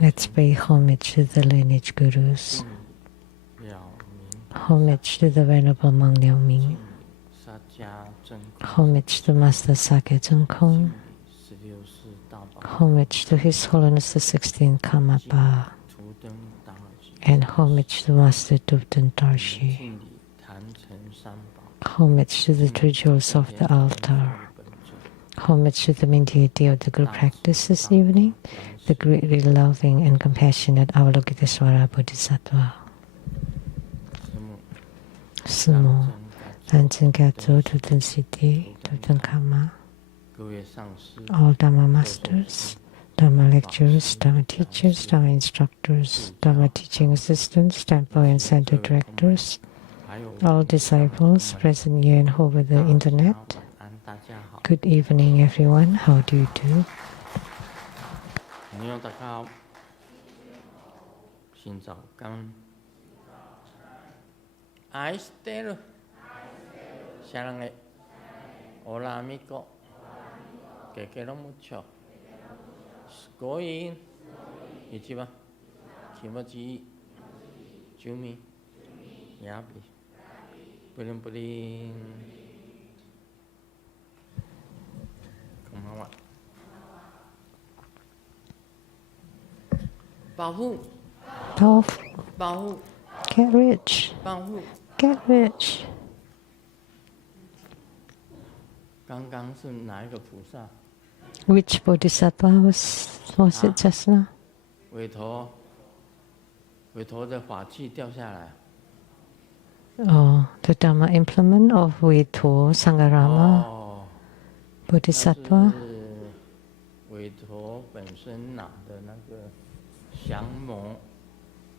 Let's pay homage to the lineage gurus. Homage to the Venerable Monk Liao Ming. Homage to Master Sakya Zheng Kong. Homage to His Holiness the 16th Karmapa. And homage to Master Dubden Darshi. Homage to the three jewels of the altar. Homage to the main deity of the group practice this evening, the greatly loving and compassionate Avalokitesvara Bodhisattva. Sumo, Tanchen Gato, Dubden Siddhi, Dubden Karma, all Dharma masters, Dharma lecturers, Dharma teachers, Dharma instructors, Dharma teaching assistants, temple and center directors, all disciples present here and over the internet. Good evening, everyone. How do you do? Hola amigo, que quiero mucho. Going, Ichiba, Kimochi, Jumi, Yabi, Pulim Pulim. Konbanwa. Bahu. Bahu. Get rich. Bahu. Get rich. 刚刚是哪一个菩萨？ Which bodhisattva was it just now? 尾头的法器掉下来。 Oh, the Dharma implement of Veto Sangarama Bodhisattva. 尾头本身拿的那个降魔。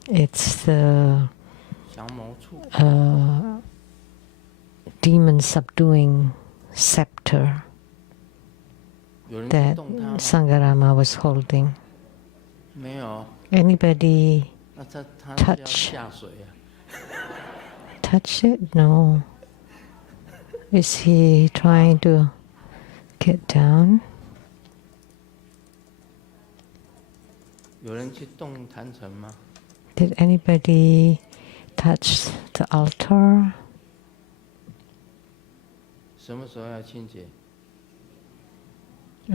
It's the 降魔处。demon subduing scepter that Sangarama was holding. 没有。 Anybody 那他 touch 下水啊。 touch it? No. Is he trying to get down? 有人去动坛城吗？ Did anybody touch the altar? 什么时候要清洁？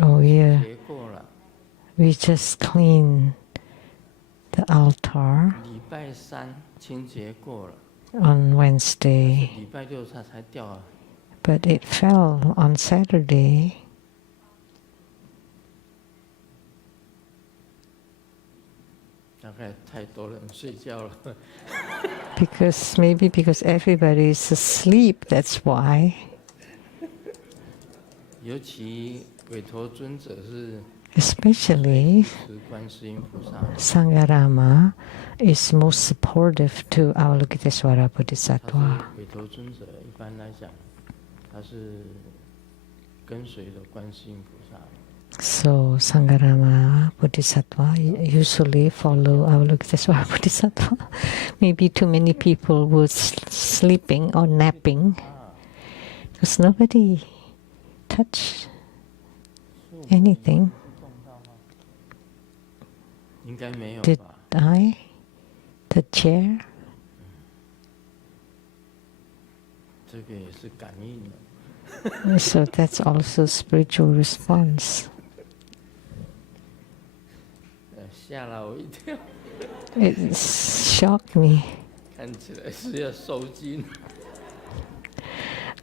Oh yeah. 洁过了。 We just cleaned the altar 礼拜三清洁过了。 on Wednesday, 礼拜六它才掉啊。 but it fell on Saturday. 大概太多人睡觉了。Maybe because everybody is asleep, that's why. 尤其委托尊者是 Especially 观世音菩萨， Sangarama is most supportive to Avalokitesvara Bodhisattva. 委托尊者一般来讲，他是跟随着观世音菩萨。 So Sangarama Bodhisattva usually follow Avalokitesvara Bodhisattva. Maybe too many people were sleeping or napping because nobody touched anything. 应该没有 Did 吧？ I? The chair? 这个也是感应的。 So that's also spiritual response. 吓了我一跳。 It shocked me. 看起来是要收金。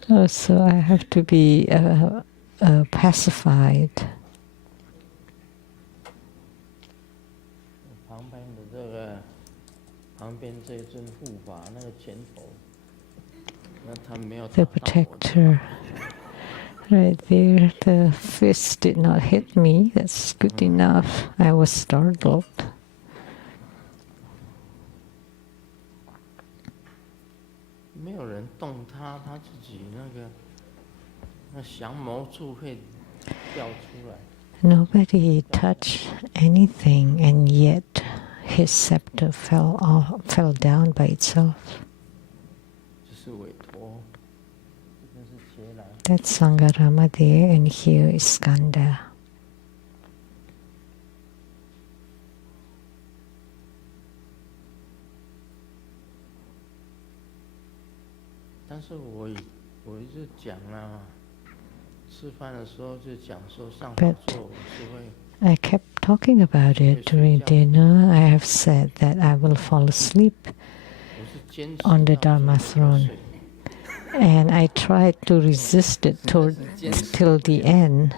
Oh, so I have to be pacified. 旁边这尊护法那个拳头，那他没有。The protector. Right there, the fist did not hit me. That's good enough. I was startled. 没有人动他，他自己那降魔处会掉出来。 Nobody touched anything, and yet his scepter fell down by itself. 这是委托，这是伽蓝。 That's Sangarama there, and here is Skanda. 这我一直讲啊，吃饭的时候就讲说上好 But 座我是会 I kept talking about it during dinner. I have said that I will fall asleep 我是坚持 on the 到最 Dharma 后才 throne. 睡。 And I tried to resist it till the end.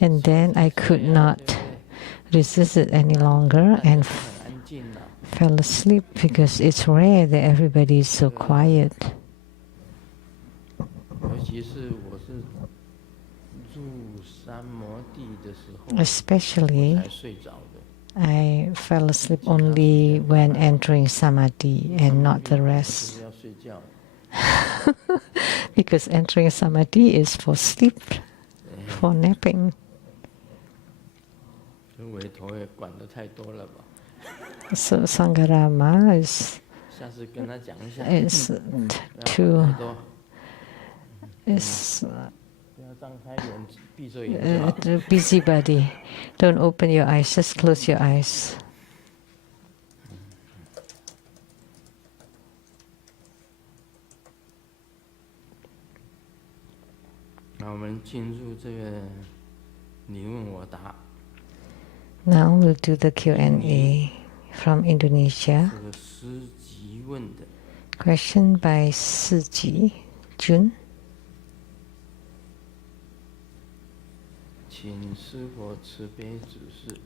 And then I could not resist it any longer and 很安静啊， fell asleep because it's rare that everybody is so quiet. 尤其是我是入三摩地的时候 Especially 才睡着的。 I fell asleep only when entering samadhi and not the 就 rest. 是要睡觉。 Because entering samadhi is for sleep, for napping. 这委托也管得太多了吧？ So Sangharama is 下次跟他讲一下， is 不要 to 管太多， is 不要张开眼，闭着眼就好。 the busybody. Don't open your eyes, just close your eyes. 那我们进入这个你问我答。 Now we'll do the Q&A from Indonesia. 这个诗集问的， Question by Siji Jun. 请师父慈悲指示，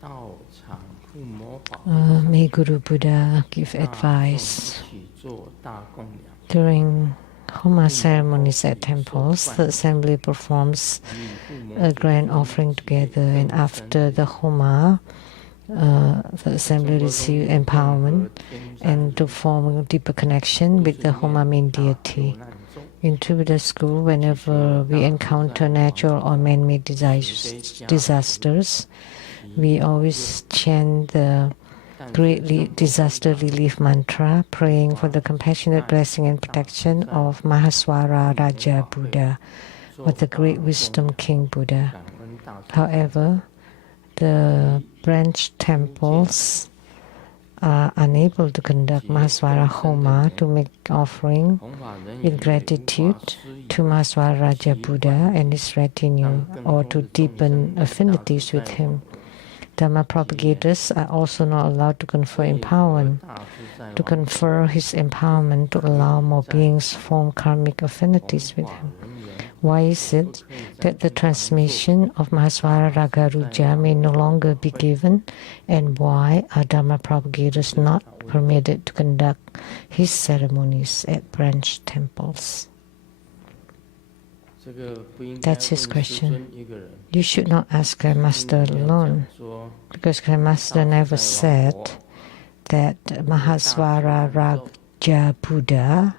道场不模仿 May Guru Buddha give 大众 advice. 一起做大供养， During Homa ceremonies at temples, the assembly performs 与父母 a grand offering together, and after the Homa, the assembly receive empowerment and to form a deeper connection with the Homa main deity. In Buddha school, whenever we encounter natural or man-made disasters, we always chant the great disaster relief mantra, praying for the compassionate blessing and protection of Mahaswara Raja Buddha, or the great wisdom King Buddha. However, the branch temples are unable to conduct Mahaswara Homa to make offering in gratitude to Mahaswara Raja Buddha and his retinue, or to deepen affinities with him. Dharma propagators are also not allowed to confer empowerment, to confer his empowerment to allow more beings form karmic affinities with him. Why is it that the transmission of Mahaswara Ragaruja may no longer be given, and why are Dharma propagators not permitted to conduct his ceremonies at branch temples? That's his question. You should not ask Grandmaster alone, because Grandmaster never said that Mahaswara Raja Buddha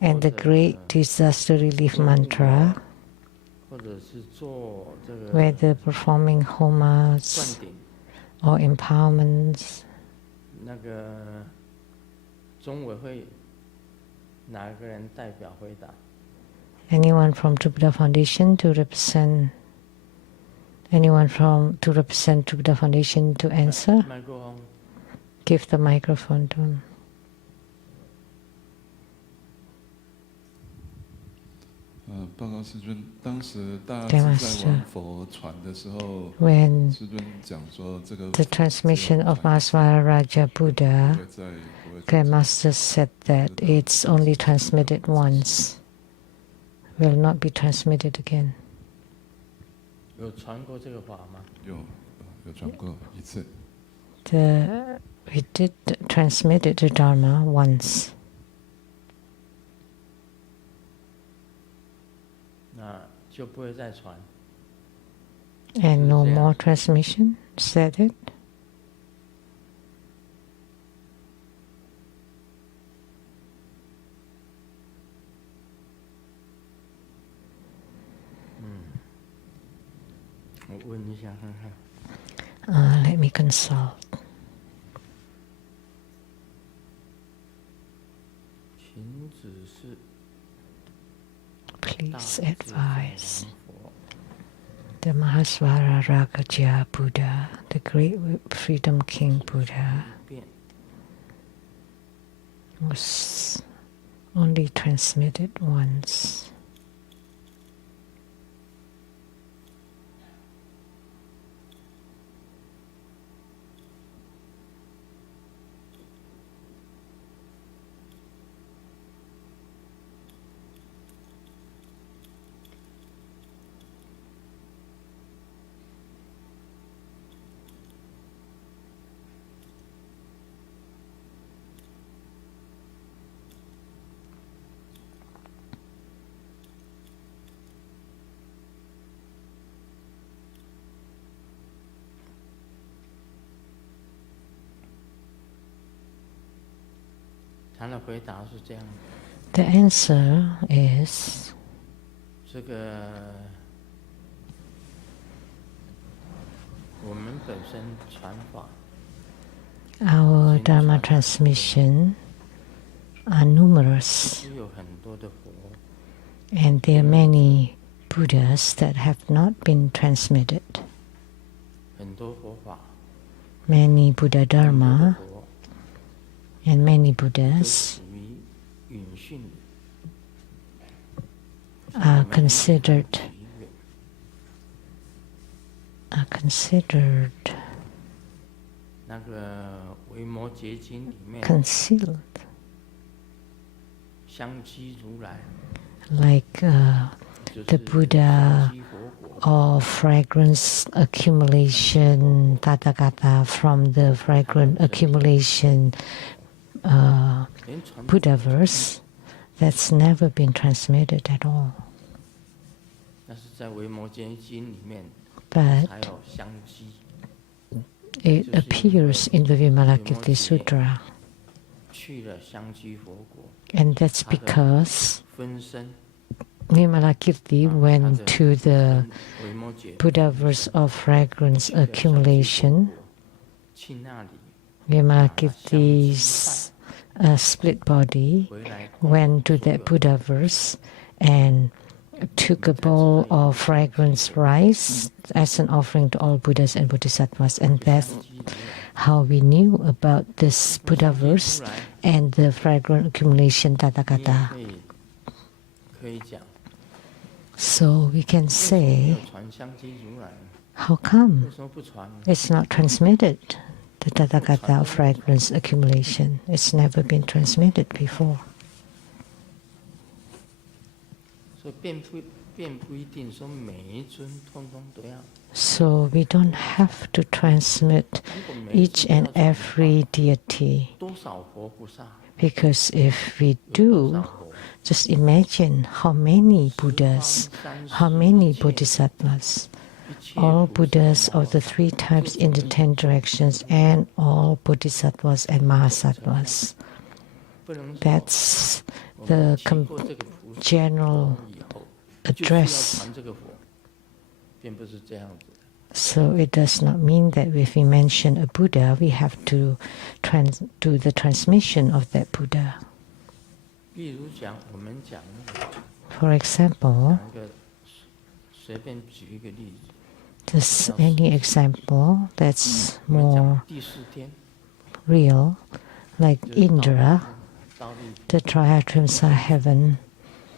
and the great disaster relief mantra, whether performing homas or empowerments, 那个中委会哪个人代表回答？ anyone from Buddha Foundation to represent Buddha Foundation to answer? 麦克风。 Give the microphone to him. 报告师尊，当时大对吗，自在王佛传的时候， When 师尊讲说这个 the transmission of Mahaswara Raja Buddha, Grandmaster said that it's only transmitted once, will not be transmitted again. 有传过这个法吗？有传过一次。We did transmit it to Dharma once. 那就不会再传。 And no more transmission? Is that it? Let me consult. Please advise the Mahaswara Raja Buddha, the great freedom king Buddha, was only transmitted once. The answer is, 这个我们本身传法 our Dharma transmission are numerous, 有很多的佛 and there are many Buddhas that have not been transmitted. 很多佛法 Many Buddha 很多的 Dharma 佛 and many 都 Buddhas 属于允训 are considered 那个维摩诘经里面 concealed, 香积如来 like the Buddha of fragrance accumulation, Tathagata, from the fragrant accumulation Buddha verse, that's never been transmitted at all. 那是在维摩诘经里面 But 才有香积 it appears in the Vimalakirti Sutra, 去了香积佛国 and that's because 分身 Vimalakirti went to the 维摩诘 Buddha verse of fragrance accumulation. 去那里 Vimalakirti's split body 回来 went to that Buddha verse and took a bowl of fragrance rice as an offering to all Buddhas and Bodhisattvas, and that's how we knew about this Buddha verse and the fragrant accumulation Tathagata. 可以讲 So we can 没 say, 有传香积如来 how come 为什么不传 it's not transmitted? The Tathagata of fragrance accumulation. It's never been transmitted before. 所以并不一定说每一尊通通都要 So we don't have to transmit 如果每一 each 尊 and 都要传 every deity, 多少佛菩萨 because if we 有多 do, 少佛 just imagine how many Buddhas, how many Bodhisattvas, 一切 all 菩萨 Buddhas of the three types in the 10 directions, and all Bodhisattvas and Mahasattvas. 不能说 That's 我 the 们经过这个菩萨 general 以后就是要 address. 传这个佛，并不是这样子的。 So it does not mean that if we mention a Buddha, we have to do the transmission of that Buddha. 例如讲，我们讲那个 For example, 讲一个随便举一个例子， just any example that's 我们 more 讲第四天， real, like 就是 Indra, 倒立 the Triatrimsa heaven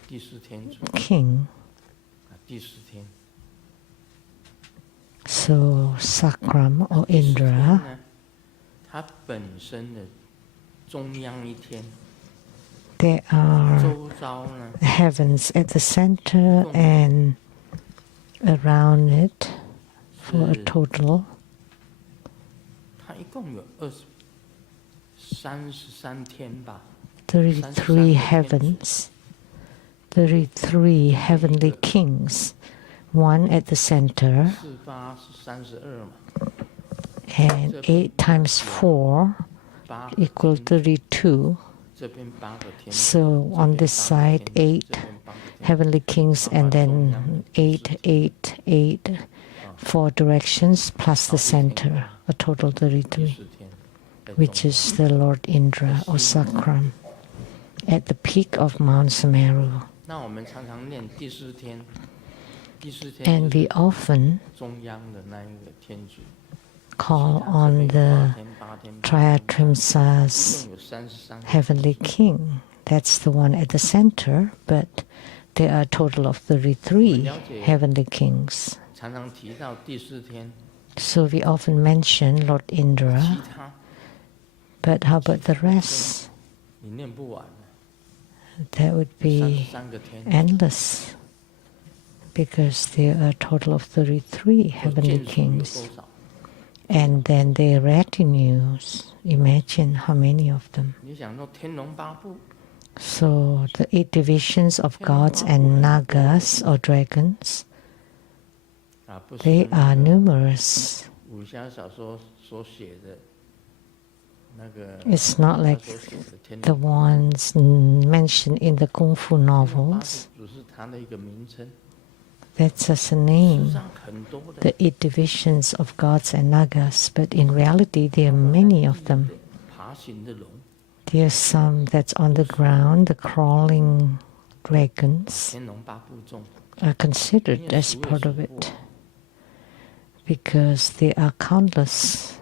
第四天主 king. 第四天。 So Sakram or 第四天 Indra, 呢，它本身的中央一天， there are 周遭呢 heavens at the center and around it for a 是 total 它一共有33天吧， 33 heavens, 33 heavenly kings, one at the center, 4、8是32嘛， and 8 times 4 8 equal 32. 这边8个天， So on this side, 8 heavenly kings, and then 8, 8, 8, 4 directions plus the center, a total 33, 4天， which is the Lord Indra or Sakram at the peak of Mount Sumeru. 那我们常常念第四天，第四 And 天 we often 中央的那一个天主， call 其他这 on 边 the 8天、8天、8天， Triatrimsa's 一共有33 heavenly king, that's the one at the center, but there are a total of 33 heavenly kings. 常常提到第四天， So we often mention Lord 其 Indra, 他 but how about the rest? 你念不完， That would be 33个天， endless, because there are a total of 33 heavenly 建筑有 kings. 多少？ And then their retinues, imagine how many of them. 你想说天龙八部， So the 8 divisions of gods and nagas or dragons, 不是 they 那 are 个 numerous. 武侠小说所写的那个， It's not 他 like 所写的天 the 龙 ones mentioned in the Kung Fu 八 novels. 部只是它的一个名称， That's just a 事实 name, 上很多的 the 8 divisions of gods and nagas, but in reality there are many of them. 爬行的龙， There are some that's on the ground, the crawling dragons 天龙八部中， are considered as part of it, because they are countless,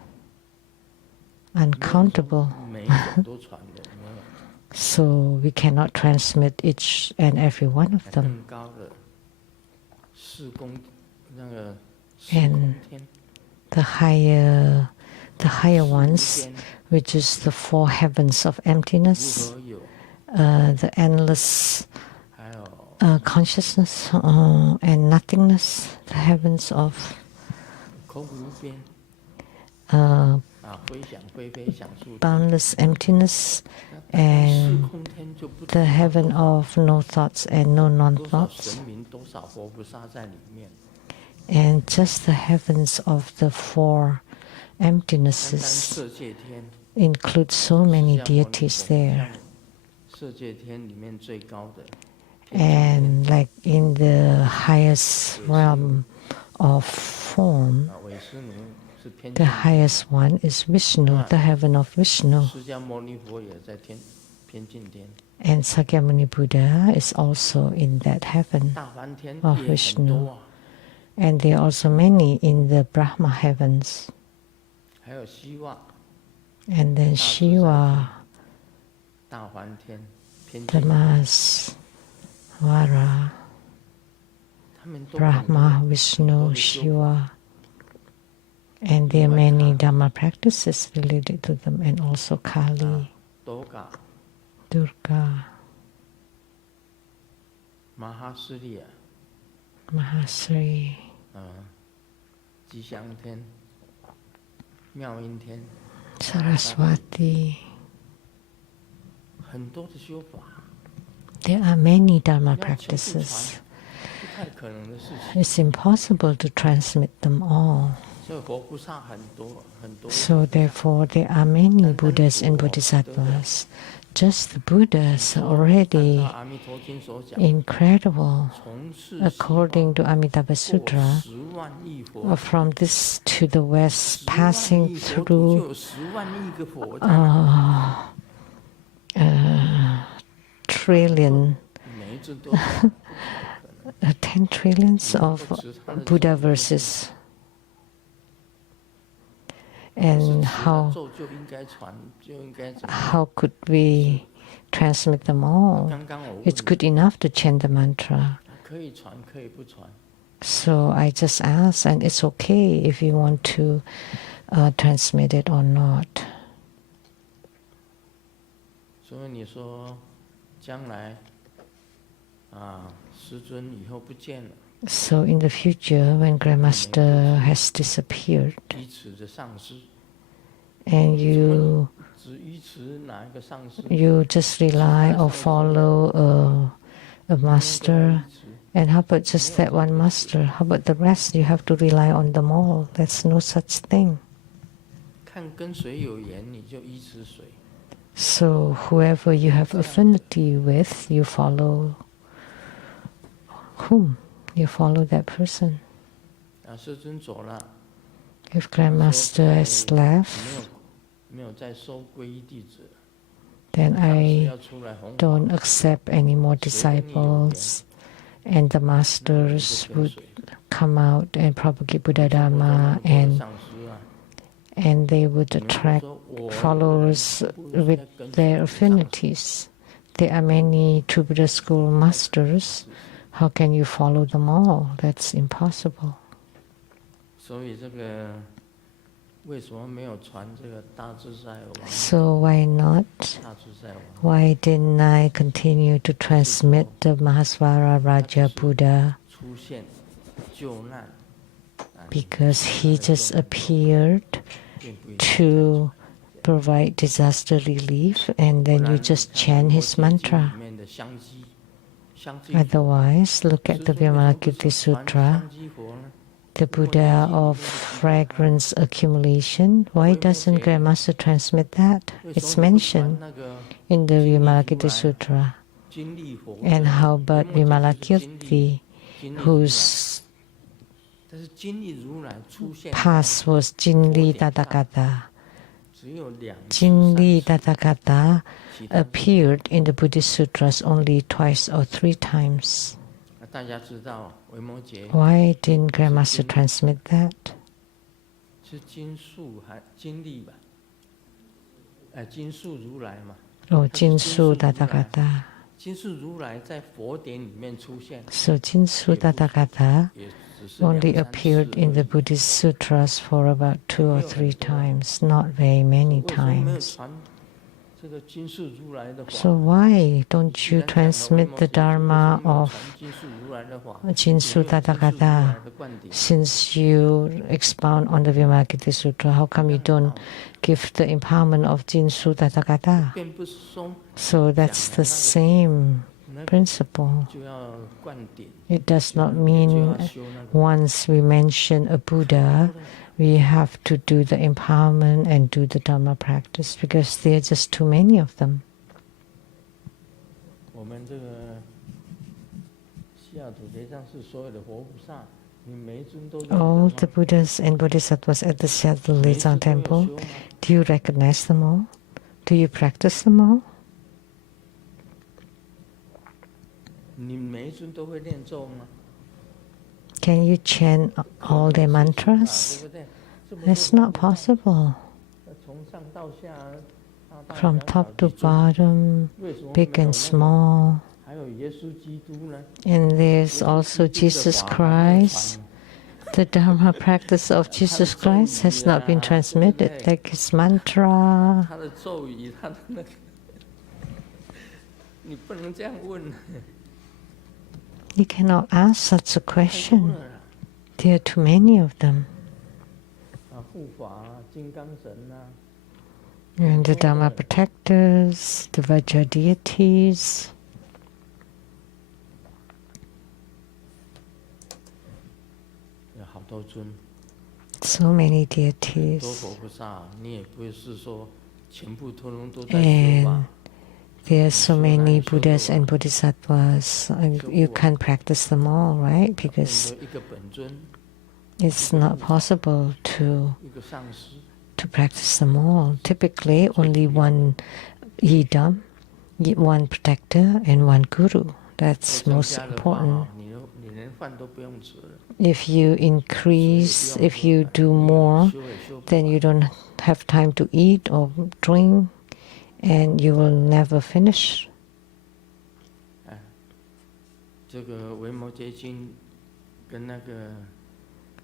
uncountable. 每一种都传的，没有 So we cannot transmit each and every one of 更 them. 高的四宫那个四宫 And 天， the higher 四无 ones, 间 which is the 4 heavens of 如 emptiness, 何有， the endless 还有 consciousness and nothingness, the heavens of 空无边 uh, 啊，飞翔飞飞想处， boundless emptiness, 四 and 空天就不 the heaven of no thoughts and no 多少 non-thoughts, 神明多少活菩萨在里面， and just the heavens of the 4单单 emptinesses 色界天， include so many 释迦牟尼 deities 佛 there. 像色界天里面最高的， And like in the highest realm of form, 啊，韦斯奴是偏 the 见， highest one is Vishnu, the heaven of Vishnu. 释迦牟尼佛也在偏近天， And Sakyamuni Buddha is also in that heaven 大梵天 of 也很多啊， and there are also many in the Brahma heavens. 还有希瓦 And then Shiva, 大梵天偏 the 近， Vara, 他们都很多 Brahma, Vishnu, Shiva. And there are many Dhamma practices related to them, and also Kali, 多嘎 Durga, 马哈斯利啊， Mahasri, 吉祥天、妙音天， Saraswati. 很多的修法， There are many 你 Dharma 要全部 practices. 传，不太可能的事情。 It's impossible to transmit them all. 所以活菩萨很多很多， So therefore there are many Buddhas and Bodhisattvas. Just the Buddhas are 按 already 照阿弥陀经所讲， incredible. 从事 According to Amitabha Sutra, 10万亿佛， from this to the west, 10万 passing 亿佛土就 through 有10万亿个佛在那， trillion, 每一尊都不可能。 10 trillions of Buddha verses. And 是 how 咒就应该传，就应该怎么样？ how could we transmit them all? 刚刚我问 It's good enough to chant the mantra. 可以传，可以不传。 So I just ask, and it's okay if you want to transmit it or not. 所以你说将来师尊以后不见了， So in the future, when Grandmaster has disappeared, 依持着上师， and you 只依持哪一个上师？ you just rely or follow a master, and how about just that one master? How about the rest? You have to rely on them all. There's no such thing. 看跟谁有缘，你就依持谁。 So whoever you have affinity with, you follow whom? You follow that person. 师尊走了， If Grandmaster has left, 没有再收皈依弟子， then 上师 I 要出来弘法， don't accept any more disciples, and the masters 跟 would 谁？ come out and propagate Buddha 中国 Dhamma, 这么多的 and 上师啊， and they would 你们 attract 说我 followers 不应该 with 跟 their 谁上师 affinities. There are many true Buddha school masters. How can you follow them all? That's impossible. 所以这个为什么没有传这个大自在王？ So why not? 大自在王 Why didn't I continue to transmit the Mahasvara Raja Buddha? 出现救难， Because he just appeared 并不一定 to provide disaster relief, and then you just chant his mantra. 里面的香积，香积 Otherwise, look at the Vimalakirti 佛呢 Sutra, 香积佛呢？ the Buddha of fragrance accumulation. Why doesn't Grandmaster transmit that? It's mentioned 那个 in the Vimalakirti Sutra. 金力佛， And how about Vimalakirti, 金力 whose 但是金力如来出现 past was Jinli Tathagata? 只有2次 Jinli 3次 Tathagata 其他 appeared in the Buddhist sutras only twice or 3 times. 大家知道维摩诘 Why didn't Grandmaster transmit that? 是金树还金力吧？金树如来嘛。 Oh, Jinsu Tathagata. 金树如来在佛典里面出现， So Jinsu Tathagata 也只是 only 2-3 appeared 次 in the 而已 Buddhist sutras for about 2 or 3 times, not very many 为什么没有 times. 传这个金树如来的 So 法？ why don't you transmit the Dharma of 金树如来的法， Jinsu 金树如 Tathagata? 来的观点， Since you expound on the Vimalakirti Sutra, how come you don't give the empowerment of Jinsu Tathagata? 并不是说 So that's the same 那个 principle. 就要灌顶， It does not 就 mean 要修那个。 once we mention a Buddha, we have to do the empowerment and do the Dharma practice, because there are just too many of them. 我们这个西雅图雷藏寺所有的活菩萨，你每一尊都认得 All 吗 the Buddhas and Bodhisattvas at the Seattle 每一尊 Lezang 都有 Temple, 修吗？ do you recognize them all? Do you practice them all? 你每一尊都会念咒吗？ Can you chant all their mantras? 对不对？这么 It's 多 not possible. 从上到下，大大 From 小小 top to 几尊 bottom, 为什么 big 没有 and 那个 small. 还有耶稣基督呢？ And there's also Jesus Christ. The Dharma practice of Jesus Christ has not been transmitted, like his mantra. 他的咒语，他的那个，你不能这样问， You cannot ask such a 太多 question. 了啦。 There are too many of them. 护法啊，金刚神啊， And the Dharma protectors, the Vajra deities. 有好多尊， So many 多 deities. 佛菩萨，你也不会是说全部通通都在修吧？ There are so many Buddhas and Bodhisattvas. You can't practice them all, right? 变 Because 成一个本尊， it's not possible to 一个上师， practice them all. Typically, only one yidam, one protector, and one guru. That's 增 most 加的话 important. 啊，你连饭都不用吃了， If you increase, if you do more, 修也修不 then you don't have time to eat or drink, and you will never finish. 这个维摩诘经跟那个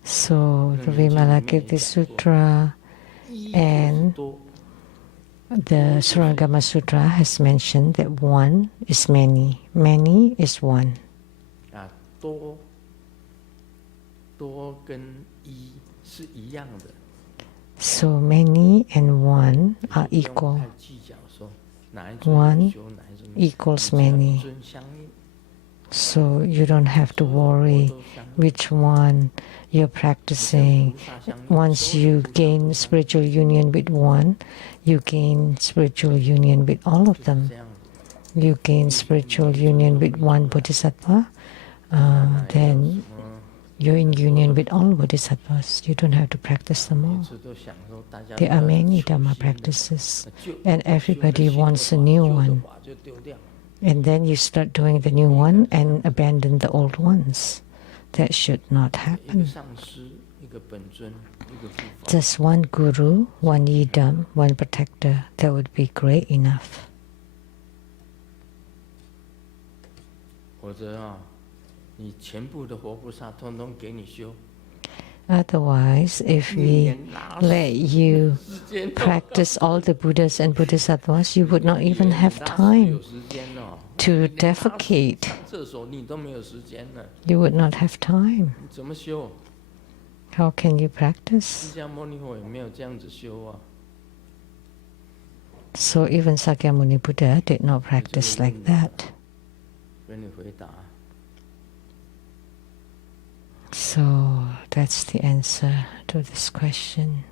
So the Vimalakirti Sutra 一 and 多， the Surangama Sutra has mentioned that one is many, many is one. 啊，多跟一是一样的， So many and one are 不用 equal. 太计较说哪一尊 One 修哪一尊 equals 只要 many. 一尊相应， So you don't have to 所有佛 worry 都相应 which one you're 跟 practicing. 菩萨相应 Once 所有 you 菩萨 gain 都相应 spiritual union with one, you gain spiritual union with all of 就是 them. 这样子。 You gain spiritual union with one bodhisattva, 哪有 then 什么 you're in union with all bodhisattvas. You don't have to practice them 每 all. 次都想说大家 There 都 are 要 many 修 Dharma 新的 practices, 旧 and 修了 everybody 新的 wants a 法 new 旧的 one. 法就丢掉。 And then you start doing the new one and abandon the old ones. That should not 一个 happen. 上师，一个本尊，一个护法， Just one guru, one yidam, one protector. That would be great enough. 否则啊，你全部的活菩萨通通给你修。 Otherwise, if we let you practice all the Buddhas and Bodhisattvas, you would not even have time to defecate. You would not have time. How can you practice? So even Sakyamuni Buddha did not practice like that. So that's the answer to this question.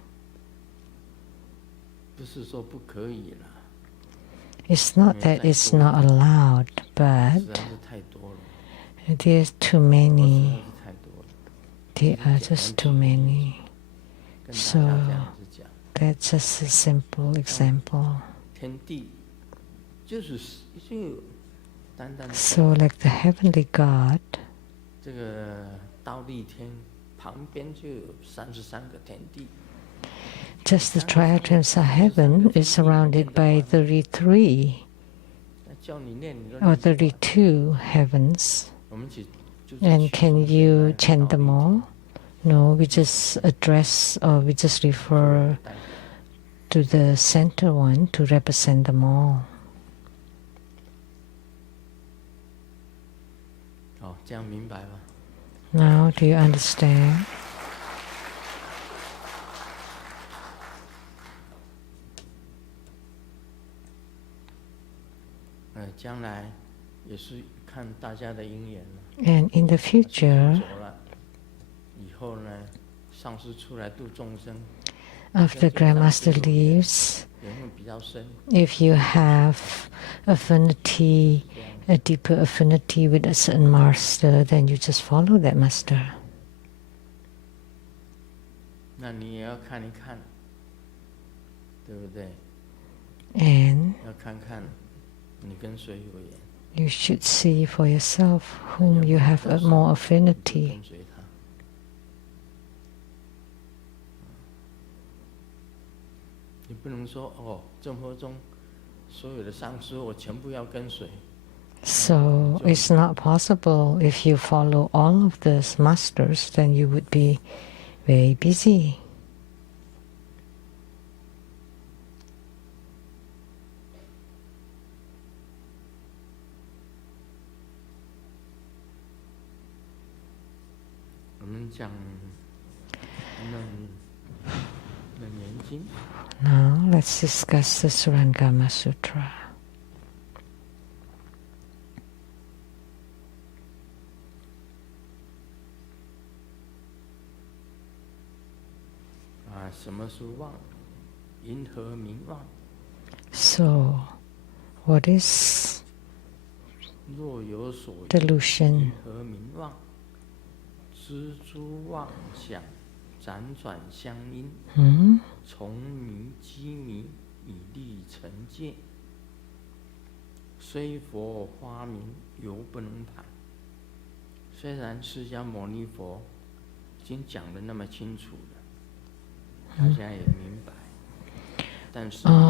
It's not that it's not allowed, but there's too many. There are just too many. So that's just a simple example. So like the heavenly God, just the Triadrasa heaven is surrounded by 33 or 32 heavens. And can you chant them all? No, we just address or we just refer to the center one to represent them all. Now, do you understand? And in the future, after Grandmaster leaves, if you have affinity, a deeper affinity with a certain master, then you just follow that master. And you should see for yourself whom you have a more affinity. So it's not possible. If you follow all of these masters, then you would be very busy. Now let's discuss the Surangama Sutra. So, what is delusion?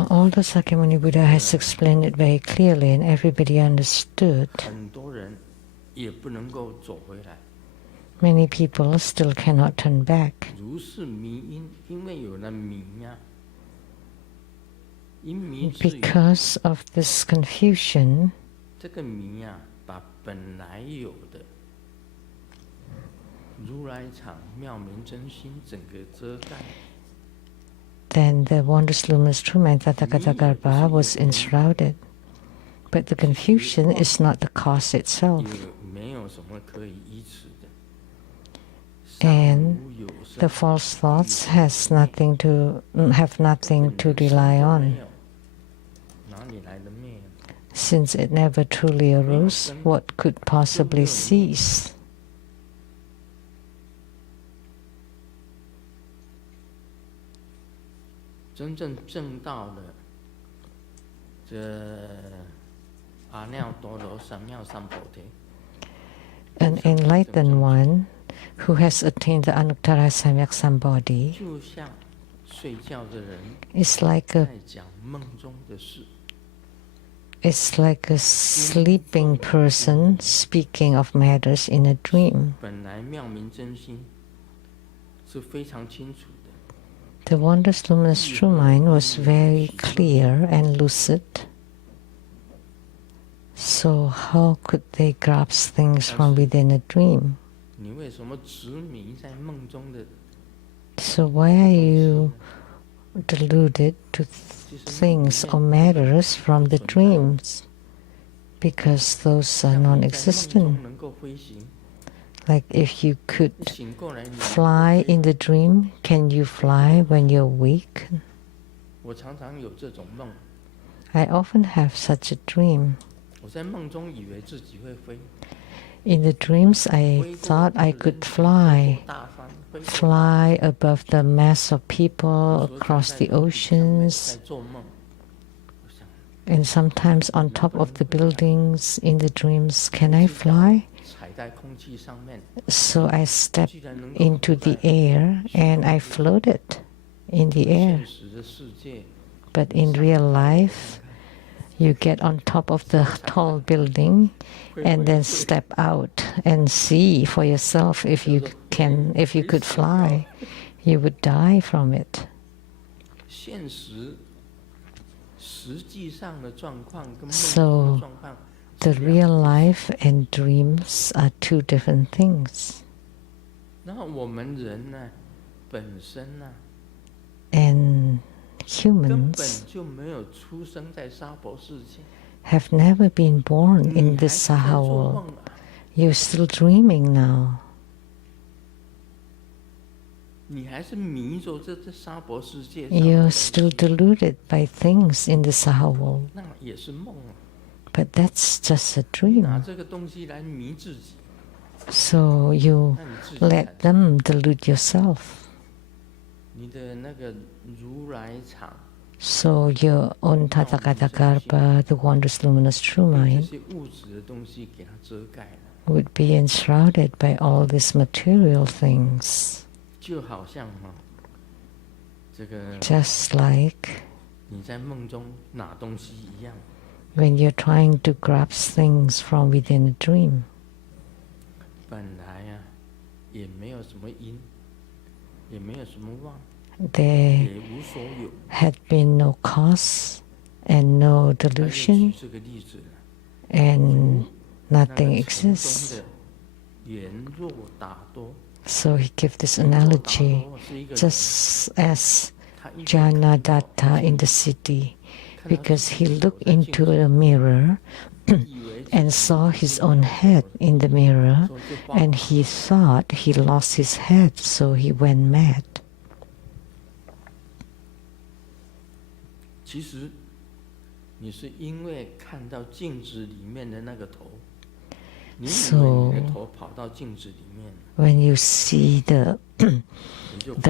All the Sakyamuni Buddha has explained it very clearly and everybody understood. Many people still cannot turn back. Because of this confusion, then the wondrous luminous true mind Tathagata was enshrouded. But the confusion is not the cause itself. And the false thoughts have nothing to rely on. Since it never truly arose, what could possibly cease? An enlightened one who has attained the Anuttara Samyak Sambodhi is like a It's like a sleeping person speaking of matters in a dream. 本来妙明真心是非常清楚的。 The wondrous luminous true mind was very clear and lucid. So how could they grasp things from within a dream? 你为什么执迷在梦中的？ So why are you deluded to things or matters from the dreams? Because those are non-existent. Like if you could fly in the dream, can you fly when you're awake? 我常常有这种梦。 I often have such a dream. 我在梦中以为自己会飞。 In the dreams, I thought I could fly above the mass of people, across the oceans, and sometimes on top of the buildings. In the dreams, can I fly? So I stepped into the air and I floated in the air. But in real life, you get on top of the tall building and then step out and see for yourself if you could fly. You would die from it. So the real life and dreams are two different things. And humans have never been born in this Saha world. You're still dreaming now. You're still deluded by things in the Saha world. But that's just a dream. So you let them delude yourself. So your own Tathagata, the wondrous luminous true mind, would be enshrouded by all these material things. Just like when you're trying to grasp things from within a dream. There had been no cause and no delusion, and nothing exists. So he gives this analogy, just as Janadatta in the city, because he looked into the mirror and saw his own head in the mirror, and he thought he lost his head, so he went mad. So when you see the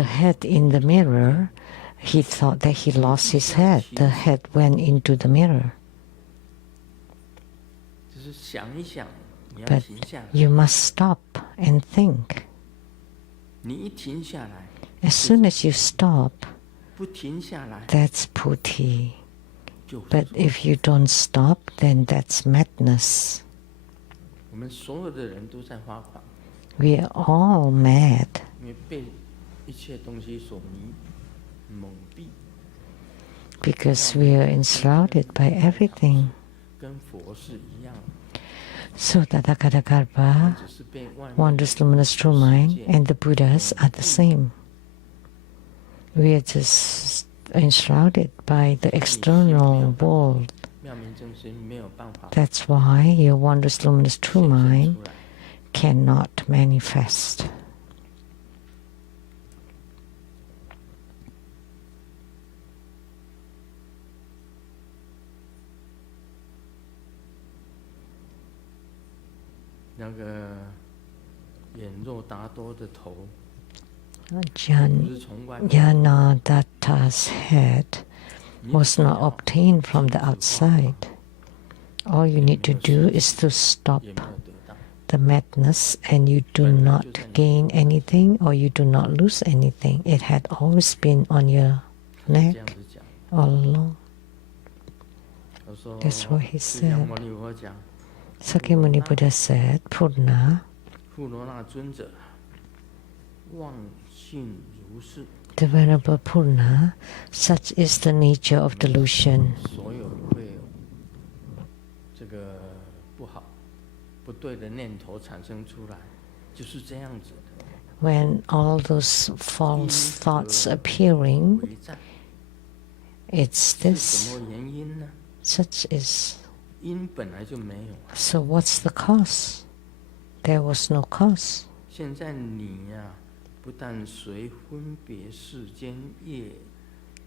head in the mirror, he thought that he lost his head. The head went into the mirror. But you must stop and think. As soon as you stop, that's puti. But if you don't stop, then that's madness. We are all mad. Because we are enshrouded by everything. So Tathagata, wondrous luminous true mind, and the Buddhas are the same. We are just enshrouded by the external world. That's why your wondrous luminous true mind cannot manifest. Janadatta's head was not obtained from the outside. All you need to do is to stop the madness, and you do not gain anything or you do not lose anything. It had always been on your neck all along. That's what he 释迦 said. 牟尼佛讲， Sakyamuni Buddha said, Purna, 富罗那尊者妄信如是， the Venerable Purna, such is the nature of delusion. 所有会这个不好、不对的念头产生出来，就是这样子的。 When all those false thoughts appearing, 回战 it's 是 this. 什么原因呢？ Such is. 因本来就没有啊。 So what's the cause? There was no cause. 现在你呀、不但随分别世间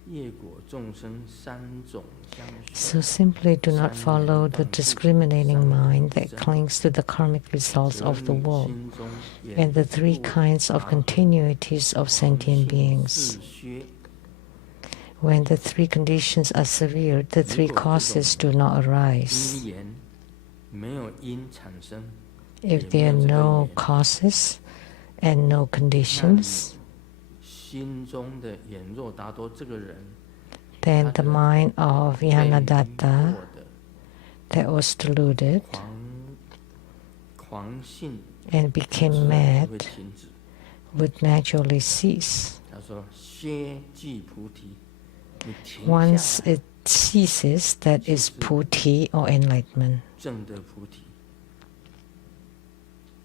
业果众生三种相续， So simply do not follow the discriminating mind that clings to the karmic results of the world 心中也 and the three kinds of continuities of sentient beings. 自削 When the three conditions are severed, the three causes do not arise. 因缘没有因产生， If there are no causes and no conditions, 心中的眼若达多这个人， then the mind of 被 Yanadatta 迷惑的 that was deluded 狂性 and became 自然 mad 就会停止。 would naturally cease. 他说：“歇即菩提，你停 Once 下来， it ceases, that is puti or enlightenment. 正的菩提，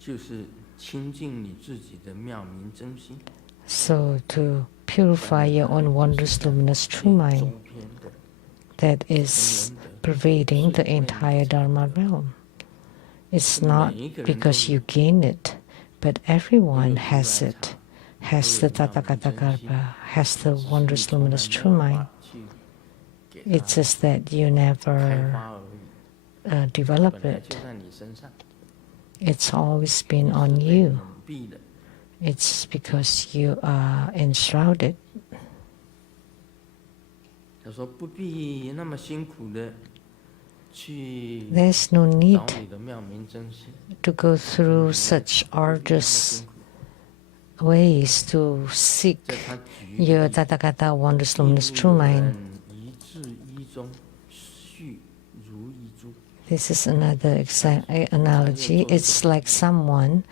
就是清净你自己的妙明真心。 So to purify your own wondrous luminous true 中 mind 篇的 that is pervading the entire Dharma realm. It's not because you gain it, but everyone has it, has the Tathagata Garbha, has the wondrous luminous true mind. 去给 It's 他 just that you 开 never 发而已， develop 本来 it. 就在你身上， It's always been 是 on 被 you. 蒙蔽的。 It's because you are enshrouded. 他说不必那么辛苦的去 There's no need 找你的妙明真心， to go through such 不必那么 arduous 辛苦。 ways to seek 在他举 your 例 Tathagata wondrous luminous true 一 mind. 人一智一中，续如一珠。 This is another analogy. It's like someone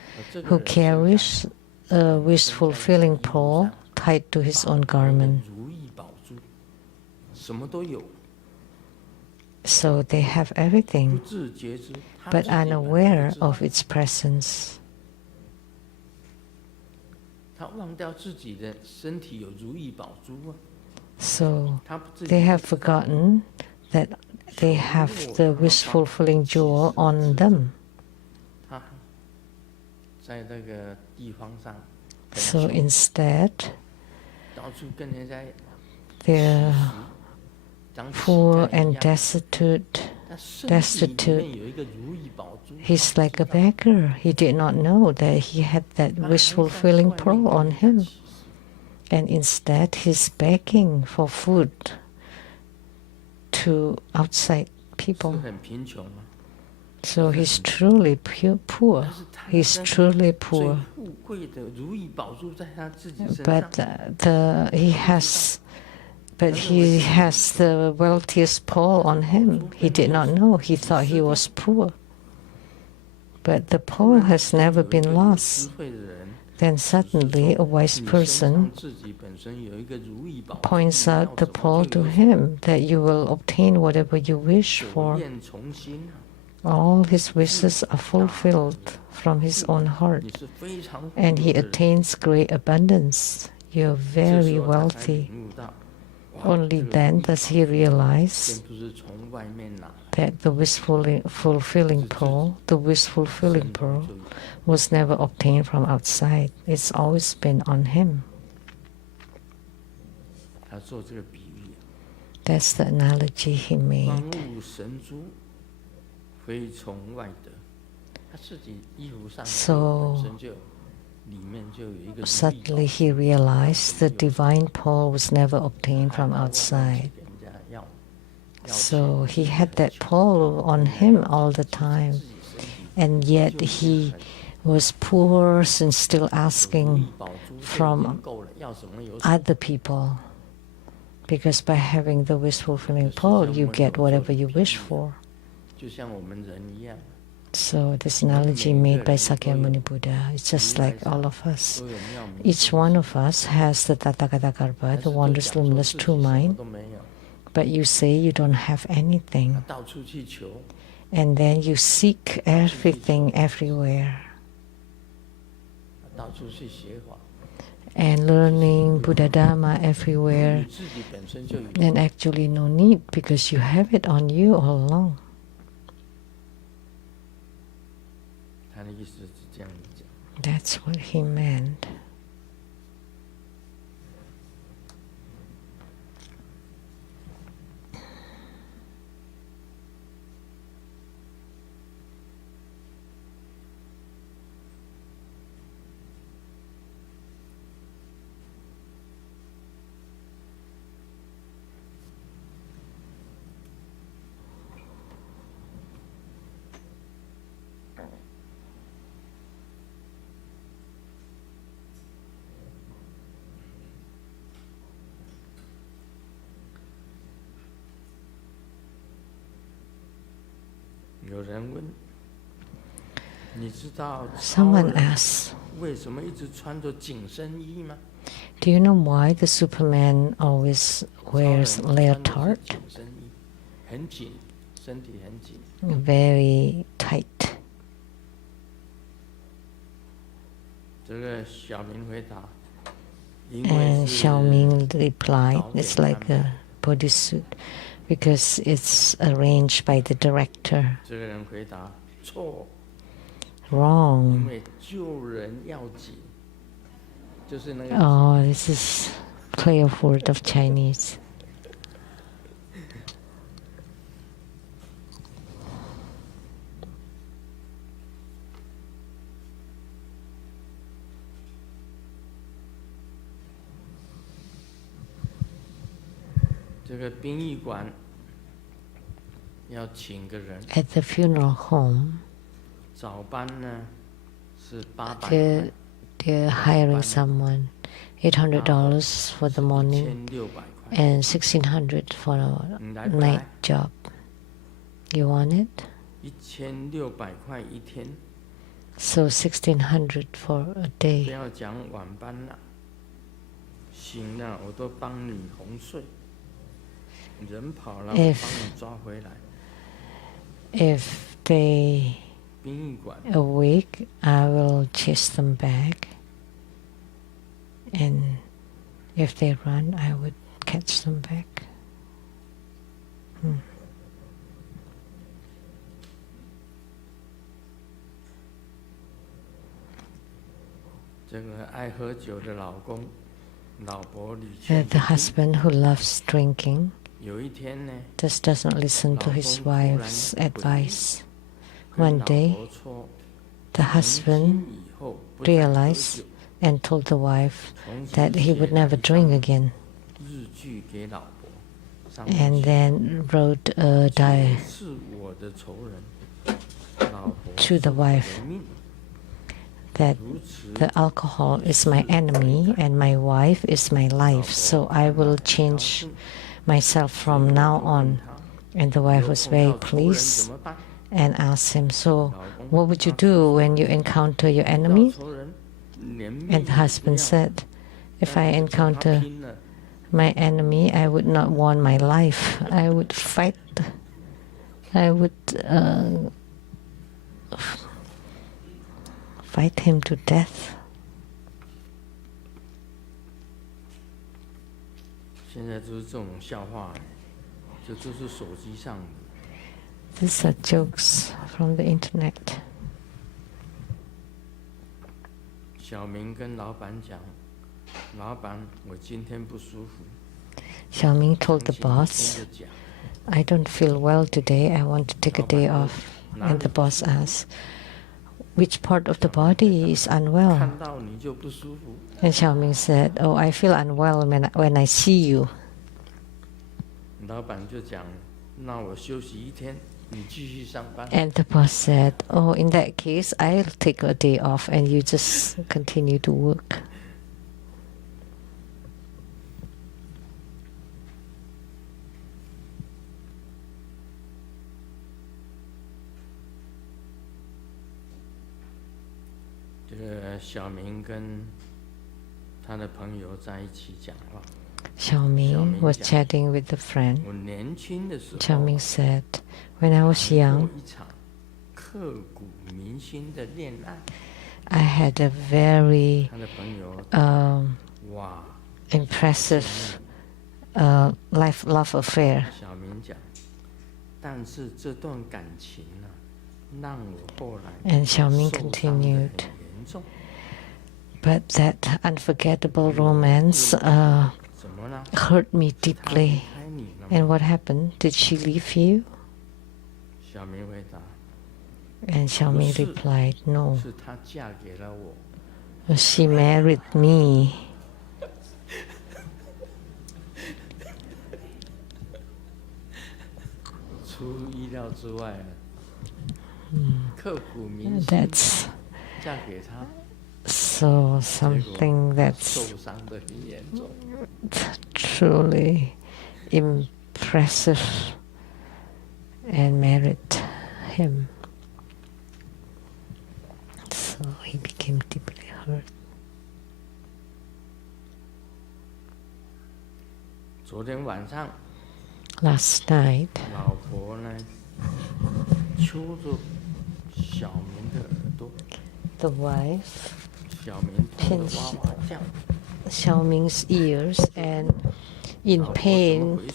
who carries a wish-fulfilling pole tied to his own garment. 如意宝珠，什么都有， So they have 不 everything, 自觉之，他 but 自己本来就 unaware 知道 of its presence. 他忘掉自己的身体有如意宝珠啊， So 他自己 they have 不知道 forgotten that they have the wish-fulfilling jewel on them. 他在那个地方上，很 So 穷 instead, 到处跟人家 they're 当乞 poor 丐一 and 样。 destitute. 他身体里 destitute 面有一个如意宝珠， He's like a beggar. He did not know that he had that 他还在 wish-fulfilling 外面 pearl 跟 on 人家 him. 乞食 And instead, he's begging for food to outside 是 people. 很贫穷啊。 So he's truly poor. 但是他 He's 身上 truly 最 poor. 富贵的如意宝珠在他自己身 But 上， he has the wealthiest pearl on him. He did not know. He thought he was poor. But the pearl has never 有一个 been 有 lost. 智慧的人 Then suddenly a wise 你身 person 上自己本身有一个如意宝珠， points 你要 out the 什么 pearl 就 to 有什么 him that you will obtain whatever you wish 久 for. 厌重新啊， All his wishes are fulfilled from his own heart, 你是非常富 and 有 he 的人， attains great abundance. You're 这 very 时候他才 wealthy. 领悟到，哇 Only 这个 then 如意 does 宝 he 珠 realize 并不是从外面拿来， that the wish-fulfilling pearl, the wish-fulfilling 身中 pearl, 就有。 was never obtained from outside. It's always been on him. 他做这个比喻， That's the analogy he 万 made. 物神珠非从外得，他自己衣服上 So 本身就里面就有一个如意宝 Suddenly 珠 he realized the divine pearl was never obtained from 他到外面 outside. 去给人家要 So 钱 he had that pearl on him all the time, 自己身体 and yet 就是 he 很 was poor and still 如 asking 意宝珠就已 from 经够了，要什么有什么。 other people Because by having the wish-fulfilling pole, you get whatever you wish for. So this analogy made by Sakyamuni Buddha, it's just like all of us. Each one of us has the Tathagata, the wondrous, luminous, true mind, but you say you don't have anything. And then you seek everything everywhere. And learning Buddha Dharma everywhere, then actually no need because you have it on you all along. That's what he meant. Someone asks, do you know why the Superman always wears leotard? Very tight. And Xiaoming replied, it's like a bodysuit because it's arranged by the director. Wrong. Oh, this is play of word of Chinese. At the funeral home, they're hiring someone, $800 for the morning and $1,600 for a night job. You want it? So $1,600 for a day. If they awake, I will chase them back, and if they run, I would catch them back. The husband who loves drinking just doesn't listen to his wife's advice. One day, the husband realized and told the wife that he would never drink again, and then wrote a diary to the wife that the alcohol is my enemy and my wife is my life, so I will change myself from now on. And the wife was very pleased and asked him, so what would you do when you encounter your enemy? And the husband said, if I encounter my enemy, I would not want my life. I would fight. I would fight him to death. These are jokes from the internet. Xiaoming told the boss, I don't feel well today, I want to take a day off. And the boss asked, which part of the body is unwell? And Xiaoming said, oh, I feel unwell when I see you. And the boss said, oh, in that case, I'll take a day off and you just continue to work. 小明跟他的朋友在一起讲话。Xiaoming was chatting with a friend. 我年轻的时候 Xiaoming said, when I was young, 一场刻骨铭心的恋爱。I had a very 他的朋友哇 impressive love affair. 小明讲，但是这段感情呢，让我后来 And Xiaoming 受伤得很 continued, 严重。 but that unforgettable romance 怎么呢？ hurt me 是她离 deeply. 开你了吗？ And what happened? Did she leave you? 小明回答， And Xiaoming 不是， replied, no. 是她嫁给了我。 She married me. 出意料之外了，刻骨铭心 That's 嫁给他， so 结 something 果 that's 受伤得很严重。 truly impressive and married him. So he became deeply hurt. 昨天晚上， Last night, 老婆呢揪着小明的耳朵， the wife 小明痛得哇哇叫。 Xiaoming's ears, and in 老婆怎么 pain 回事？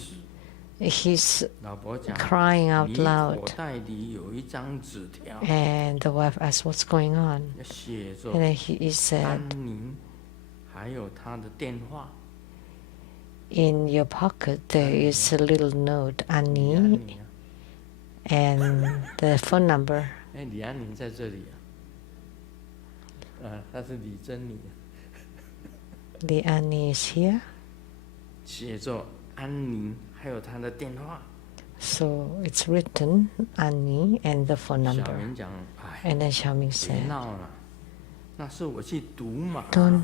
he's 老婆讲， crying out 你口 loud. 袋里有一张纸条， And the wife asked, what's going on? 写着 And then he said, 安宁，还有他的电话。 in your pocket there is a little note, 李安 Annie, 宁啊， and the phone number. 哎，李安宁在这里啊，她是李珍妮， The Annie is here. 写着安宁，还有他的电话。 So it's written, Annie, and the phone 小 number. 明讲，哎， And then Xiaoming 别 said, 闹了，那是我去赌马， don't,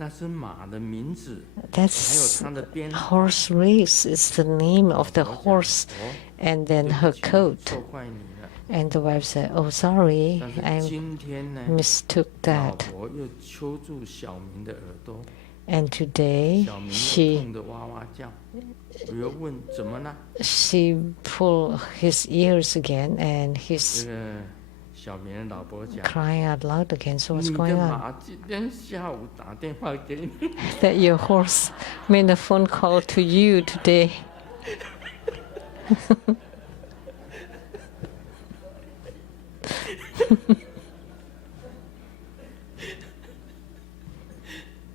那是马的名字，还有 that's 他的编号。 horse race is the name of the 老婆讲， horse, 哦， and 对 then 不 her 起 coat. 错怪你了。 And the wife said, oh, sorry, 但是 I 今天呢， mistook 老 that. 婆又揪住小明的耳朵， And today 小明又 she 痛得哇哇叫。我又问怎么了？ pulled his ears again, and 这 he's 个小明的老婆讲， crying out loud again. So what's 你的 going on? 马今天下午打电话给你。 That your horse made a phone call to you today.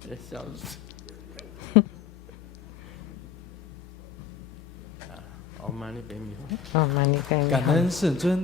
别笑死。我妈，你别迷糊。 Oh, Mani, 感恩圣尊。